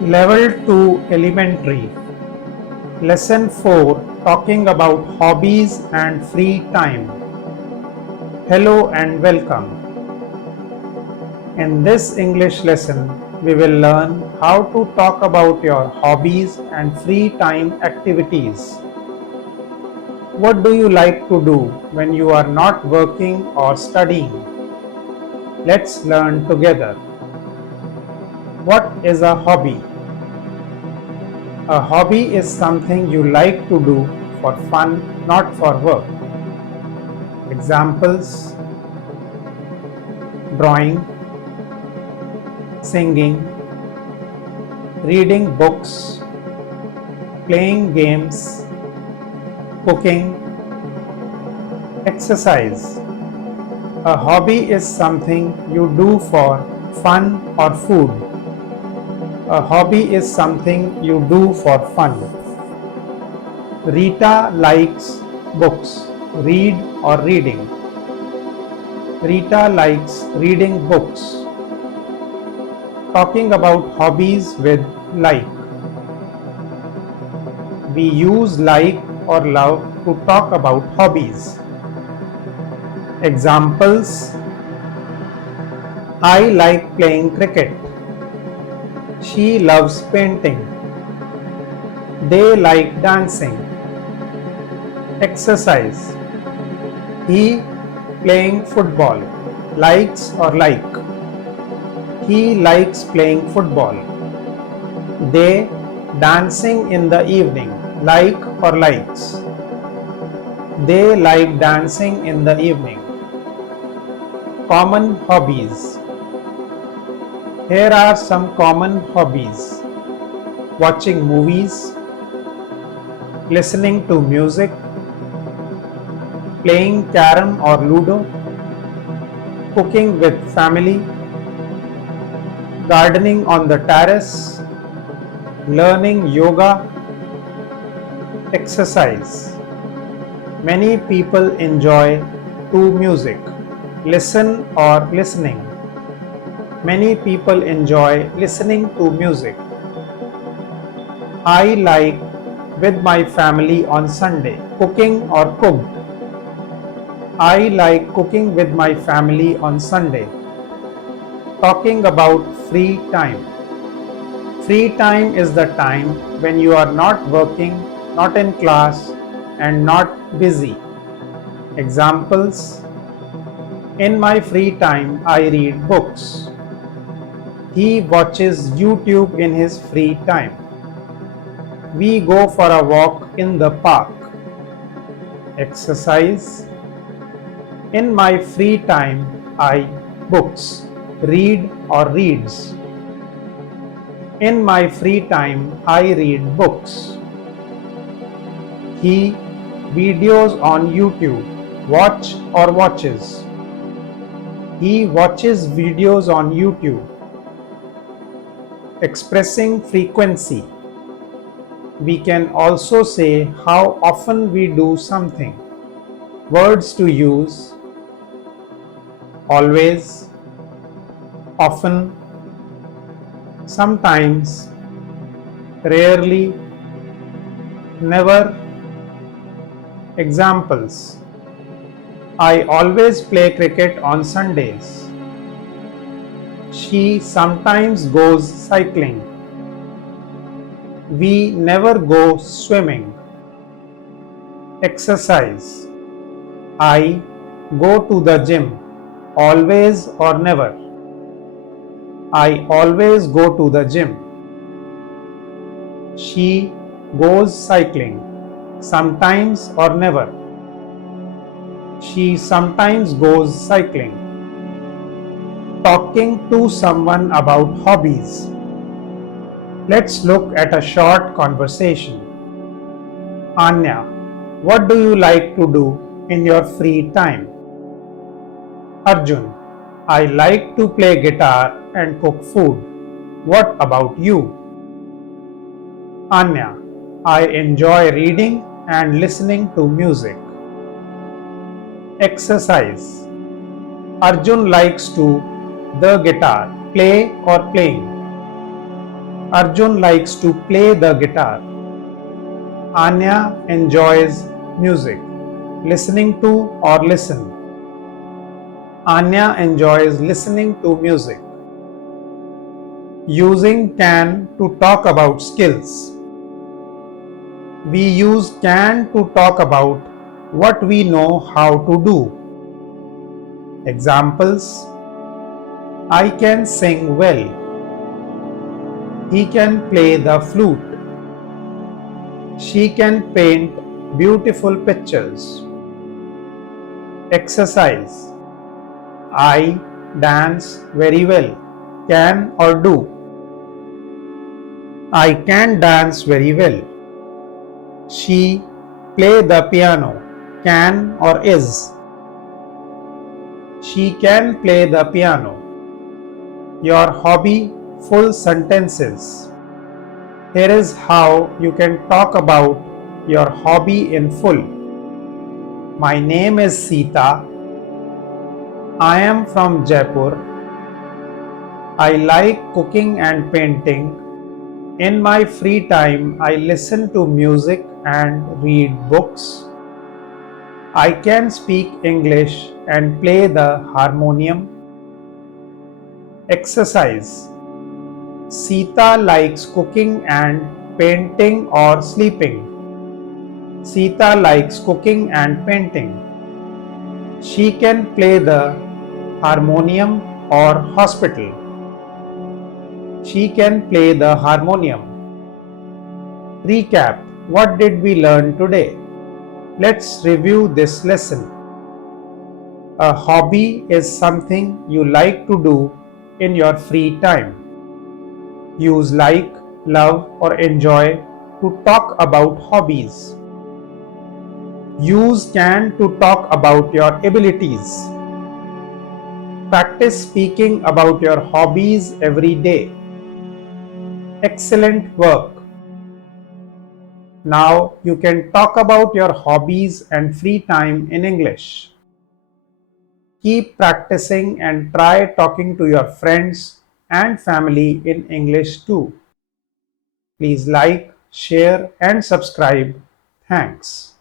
Level 2 Elementary Lesson 4 Talking about Hobbies and Free Time. Hello and welcome. In this English lesson, we will learn how to talk about your hobbies and free time activities. What do you like to do when you are not working or studying? Let's learn together. What is a hobby? A hobby is something you like to do for fun, not for work. Examples: drawing, singing, reading books, playing games, cooking, exercise. A hobby is something you do for fun or food. A hobby is something you do for fun. Rita likes books. Read or reading. Rita likes reading books. Talking about hobbies with like. We use like or love to talk about hobbies. Examples: I like playing cricket. She loves painting. They like dancing. Exercise: he playing football. Likes or like. He likes playing football. They dancing in the evening. Like or likes. They like dancing in the evening. Common hobbies. Here are some common hobbies: watching movies, listening to music, playing carom or ludo, cooking with family, gardening on the terrace, learning yoga, exercise. Many people enjoy to music, listen or listening. Many people enjoy listening to music. I like with my family on Sunday, cooking or cooked. I like cooking with my family on Sunday. Talking about free time. Free time is the time when you are not working, not in class, and not busy. Examples: in my free time, I read books. He watches YouTube in his free time. We go for a walk in the park. Exercise: in my free time, I books, read or reads. In my free time, I read books. He videos on YouTube, watch or watches. He watches videos on YouTube. Expressing frequency. We can also say how often we do something. Words to use: always, often, sometimes, rarely, never. Examples: I always play cricket on Sundays. She sometimes goes cycling. We never go swimming. Exercise: I go to the gym, always or never. I always go to the gym. She goes cycling, sometimes or never. She sometimes goes cycling. Talking to someone about hobbies. Let's look at a short conversation. Anya, what do you like to do in your free time? Arjun, I like to play guitar and cook food. What about you? Anya, I enjoy reading and listening to music. Exercise: Arjun likes to the guitar, play or playing. Arjun likes to play the guitar. Anya enjoys music. Listening to or listen. Anya enjoys listening to music. Using can to talk about skills. We use can to talk about what we know how to do. Examples: I can sing well. He can play the flute. She can paint beautiful pictures. Exercise: I dance very well. Can or do. I can dance very well. She play the piano. Can or is. She can play the piano. Your hobby full sentences. Here is how you can talk about your hobby in full. My name is Sita. I am from Jaipur. I like cooking and painting. In my free time, I listen to music and read books. I can speak English and play the harmonium. Exercise: Sita likes cooking and painting or sleeping. Sita likes cooking and painting. She can play the harmonium or hospital. She can play the harmonium. Recap: what did we learn today? Let's review this lesson. A hobby is something you like to do in your free time. Use like, love, or enjoy to talk about hobbies. Use can to talk about your abilities. Practice speaking about your hobbies every day. Excellent work! Now you can talk about your hobbies and free time in English. Keep practicing and try talking to your friends and family in English too. Please like, share, and subscribe. Thanks.